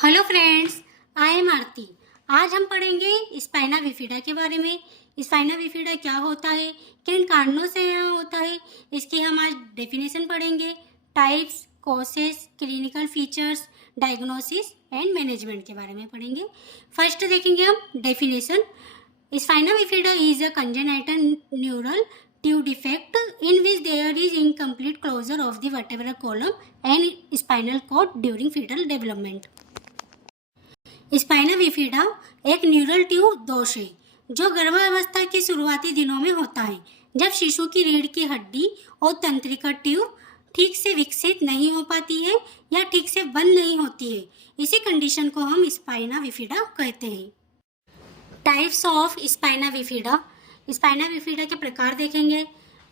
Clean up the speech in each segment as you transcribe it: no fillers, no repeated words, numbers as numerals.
Hello friends, I am आरती। आज हम पढ़ेंगे स्पाइना बिफिडा के बारे में। स्पाइना बिफिडा क्या होता है, किन कारणों से यहाँ होता है, इसकी हम आज डेफिनेशन पढ़ेंगे। Types, causes, clinical features, diagnosis and management के बारे में पढ़ेंगे। फर्स्ट देखेंगे हम definition. Spina bifida is a congenital neural tube defect in which there is incomplete closure of the vertebral column and spinal cord during fetal development. Spina bifida एक neural tube दोष है जो गर्भावस्था के शुरुआती दिनों में होता है, जब शिशु की रीढ़ की हड्डी और तंत्रिका ट्यूब ठीक से विकसित नहीं हो पाती है या ठीक से बंद नहीं होती है। इसी कंडीशन को हम स्पाइना बिफिडा कहते हैं। Types of spina bifida. Spina bifida के प्रकार देखेंगे।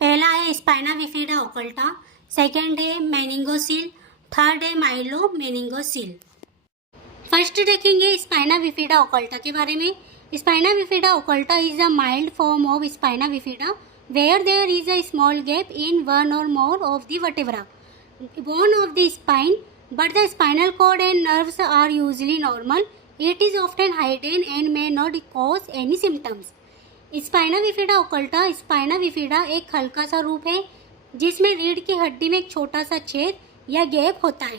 पहला है स्पाइना बिफिडा ओकल्टा, सेकेंड है मेनिंगोसील, थर्ड है माइलो मेनिंगोसील। फर्स्ट देखेंगे स्पाइना बिफिडा ओकल्टा के बारे में। Spina bifida occulta is a mild form of spina bifida where there is a small gap in one or more of the vertebra bone of the spine, but the spinal cord and nerves are usually normal. It is often hidden and may not cause any symptoms. Spina bifida occulta spina bifida एक हल्का सा रूप है जिसमें रीढ़ की हड्डी में एक छोटा सा छेद या गैप होता है,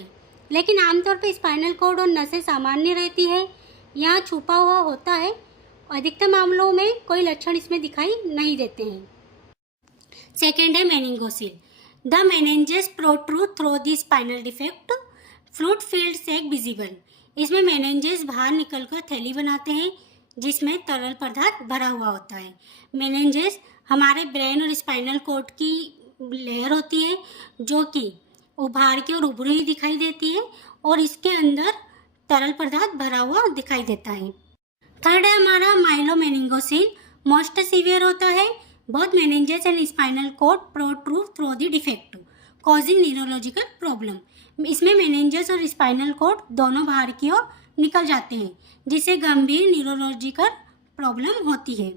लेकिन आमतौर पर स्पाइनल कॉर्ड और नसें सामान्य रहती है, यहाँ छुपा हुआ होता है। अधिकतर मामलों में कोई लक्षण इसमें दिखाई नहीं देते हैं। सेकेंड है meningocele. The meninges protrude through the spinal defect, fluid filled sac visible. इसमें मेनेंजेस बाहर निकलकर थैली बनाते हैं जिसमें तरल पदार्थ भरा हुआ होता है। मेनेंजेस हमारे ब्रेन और स्पाइनल कॉर्ड की लेयर होती है जो कि उभार के और उभरी हुई दिखाई देती है और इसके अंदर तरल पदार्थ भरा हुआ दिखाई देता है। थर्ड है हमारा माइलो मेनिंगोसील। मोस्ट सीवियर होता है। Both meninges and spinal cord protrude through the defect causing neurological problem. इसमें मेनेंजेस और स्पाइनल कॉर्ड दोनों बाहर की ओर निकल जाते हैं जिससे गंभीर न्यूरोलॉजिकल प्रॉब्लम होती है।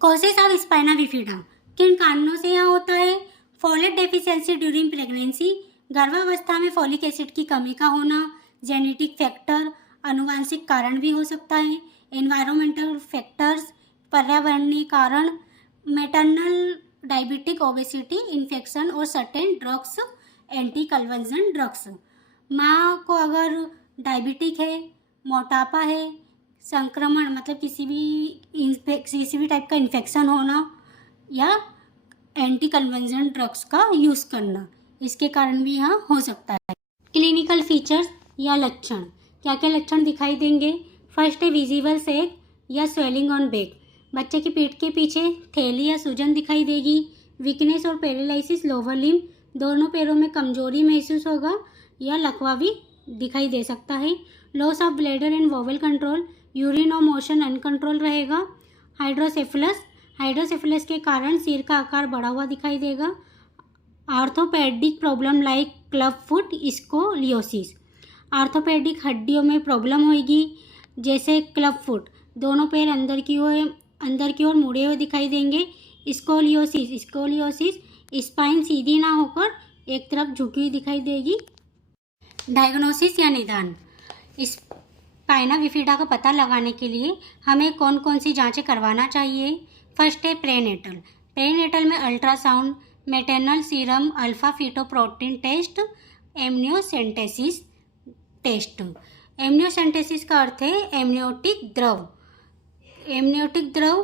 कॉजेस ऑफ स्पाइना बिफिडा, किन कारणों से यह होता है। फोलेट डेफिशिएंसी ड्यूरिंग प्रेगनेंसी, गर्भावस्था में फोलिक एसिड की कमी का होना। जेनेटिक फैक्टर, आनुवंशिक कारण भी हो सकता है। एनवायरमेंटल फैक्टर्स, पर्यावरणीय कारण। मैटरनल डायबिटिक ओबेसिटी, इन्फेक्शन और certain drugs, anti conversion drugs. माँ को अगर डायबिटिक है, मोटापा है, संक्रमण मतलब किसी भी टाइप का इन्फेक्शन होना या एंटी कन्वर्जन ड्रग्स का यूज़ करना, इसके कारण भी यहाँ हो सकता है। क्लिनिकल फीचर्स या लक्षण, क्या क्या लक्षण दिखाई देंगे। फर्स्ट है विजिबल सेक या स्वेलिंग ऑन बैक, बच्चे की पीठ के पीछे थैली या सूजन दिखाई देगी। वीकनेस और पैरालिसिस लोअर लिम्ब, दोनों पैरों में कमजोरी महसूस होगा या लकवा भी दिखाई दे सकता है। Loss of bladder and vowel control, urine और मोशन अनकंट्रोल रहेगा। हाइड्रोसेफलस, हाइड्रोसेफलस के कारण सिर का आकार बढ़ा हुआ दिखाई देगा। Orthopaedic problem like club foot, scoliosis, orthopaedic हड्डियों में प्रॉब्लम होगी जैसे क्लब फुट, दोनों पैर अंदर की ओर मुड़े हुए दिखाई देंगे। स्कोलियोसिस, स्कोलियोसिस स्पाइन सीधी ना होकर एक तरफ झुकी हुई दिखाई देगी। डायग्नोसिस या निदान, स्पाइना बिफिडा का पता लगाने के लिए हमें कौन कौन सी जांचें करवाना चाहिए। फर्स्ट है प्रेनेटल। प्रेनेटल में ultrasound, maternal serum alpha fetoprotein test, amniocentesis test. Amniocentesis का अर्थ है एमनियोटिक द्रव। एमनियोटिक द्रव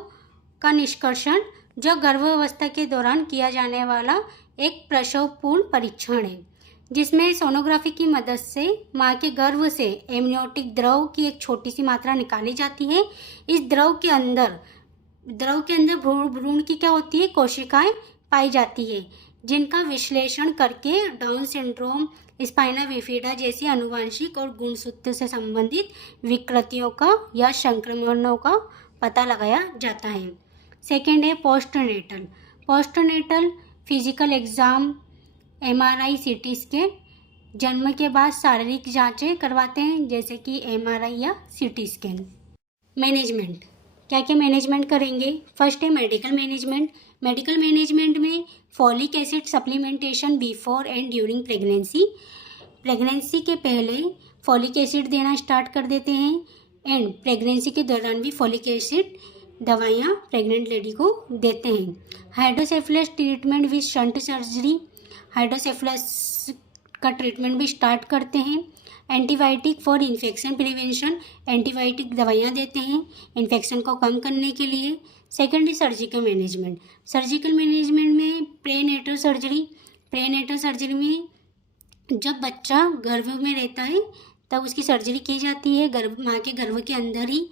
का निष्कर्षण जो गर्भावस्था के दौरान किया जाने वाला एक प्रसवपूर्ण परीक्षण है जिसमें सोनोग्राफी की मदद से माँ के गर्भ से एमनियोटिक द्रव की एक छोटी सी मात्रा निकाली जाती है। इस द्रव के अंदर भ्रूण की क्या होती है, कोशिकाएं पाई जाती है जिनका विश्लेषण करके डाउन सिंड्रोम, स्पाइना बिफिडा जैसी आनुवंशिक और गुणसूत्र से संबंधित विकृतियों का या संक्रमणों का पता लगाया जाता है। सेकेंड है postnatal. Postnatal physical exam, MRI, CT scan. जन्म के बाद शारीरिक जांचें करवाते हैं जैसे कि MRI या CT स्कैन। मैनेजमेंट, क्या क्या मैनेजमेंट करेंगे। फर्स्ट है मेडिकल मैनेजमेंट। मेडिकल मैनेजमेंट में folic acid supplementation before and during pregnancy, pregnancy के पहले फॉलिक एसिड देना स्टार्ट कर देते हैं। एंड प्रेगनेंसी के दौरान भी फॉलिक एसिड दवाइयाँ प्रेग्नेंट लेडी को देते हैं। Hydrocephalus treatment with shunt surgery, hydrocephalus का ट्रीटमेंट भी स्टार्ट करते हैं। Antibiotic for infection prevention, antibiotic दवाइयाँ देते हैं इन्फेक्शन को कम करने के लिए। Secondary surgical management, surgical management में प्रेनेटल सर्जरी, प्रेनेटल सर्जरी में जब बच्चा गर्भ में रहता है तब उसकी सर्जरी की जाती है, माँ के गर्भ के अंदर ही।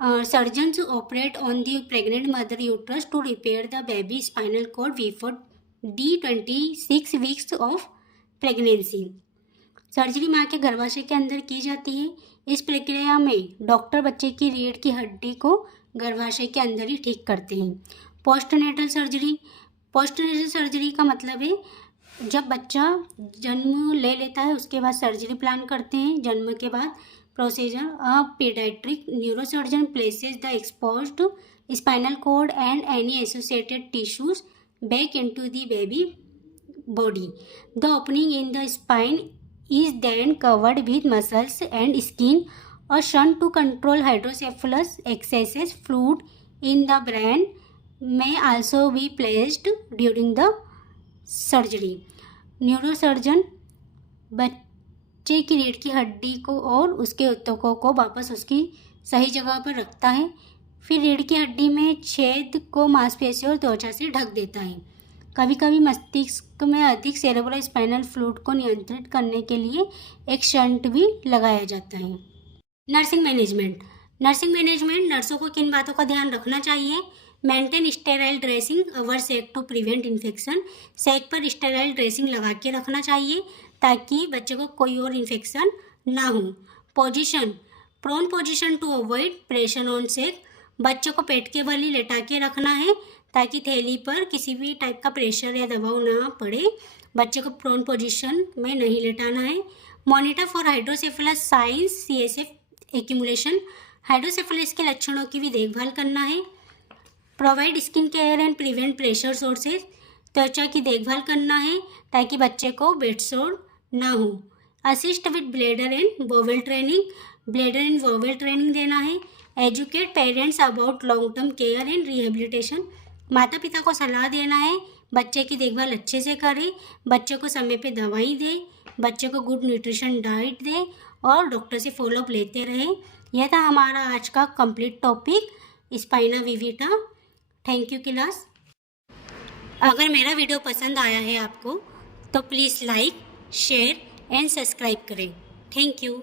Surgeons operate on the pregnant mother uterus to repair the baby spinal cord before D26 weeks of pregnancy. Surgery माँ के गर्भाशय के अंदर की जाती है। इस प्रक्रिया में डॉक्टर बच्चे की रीढ़ की हड्डी को गर्भाशय के अंदर ही ठीक करते हैं। पोस्टनेटल सर्जरी, पोस्टनेटल सर्जरी का मतलब है जब बच्चा जन्म ले लेता है उसके बाद सर्जरी प्लान करते हैं। जन्म के बाद procedure, a paediatric neurosurgeon places the exposed spinal cord and any associated tissues back into the baby body. The opening in the spine is then covered with muscles and skin. A shunt to control hydrocephalus excess fluid in the brain may also be placed during the surgery. Neurosurgeon बच्चे की रीढ़ की हड्डी को और उसके ऊतकों को वापस उसकी सही जगह पर रखता है। फिर रीढ़ की हड्डी में छेद को मांसपेशियों और त्वचा से ढक देता है। कभी कभी मस्तिष्क में अधिक सेरेब्रो स्पाइनल फ्लूइड को नियंत्रित करने के लिए एक शंट भी लगाया जाता है। नर्सिंग मैनेजमेंट, नर्सिंग मैनेजमेंट नर्सों को किन बातों का ध्यान रखना चाहिए? Maintain sterile dressing over sac to prevent infection, sac पर स्टेराइल ड्रेसिंग लगा के रखना चाहिए ताकि बच्चे को कोई और इन्फेक्शन ना हो। Position, prone position to avoid pressure on sac, बच्चे को पेट के बल ही लेटा के रखना है ताकि थैली पर किसी भी टाइप का प्रेशर या दबाव ना पड़े। बच्चे को प्रोन पोजीशन में नहीं लेटाना है। Monitor for hydrocephalus science, CSF accumulation, hydrocephalus के लक्षणों की भी देखभाल करना है। Provide skin care and prevent pressure sources, त्वचा की देखभाल करना है ताकि बच्चे को बेड सोर ना हो। Assist with bladder and vowel training, bladder and vowel training देना है। Educate parents about long term care and rehabilitation, माता पिता को सलाह देना है बच्चे की देखभाल अच्छे से करे, बच्चे को समय पे दवाई दे, बच्चे को गुड न्यूट्रिशन डाइट दे और डॉक्टर से फॉलोअप लेते रहे। यह था हमारा आज का complete topic spina bifida. Thank you class. अगर मेरा वीडियो पसंद आया है आपको तो please like, share and subscribe करें। Thank you.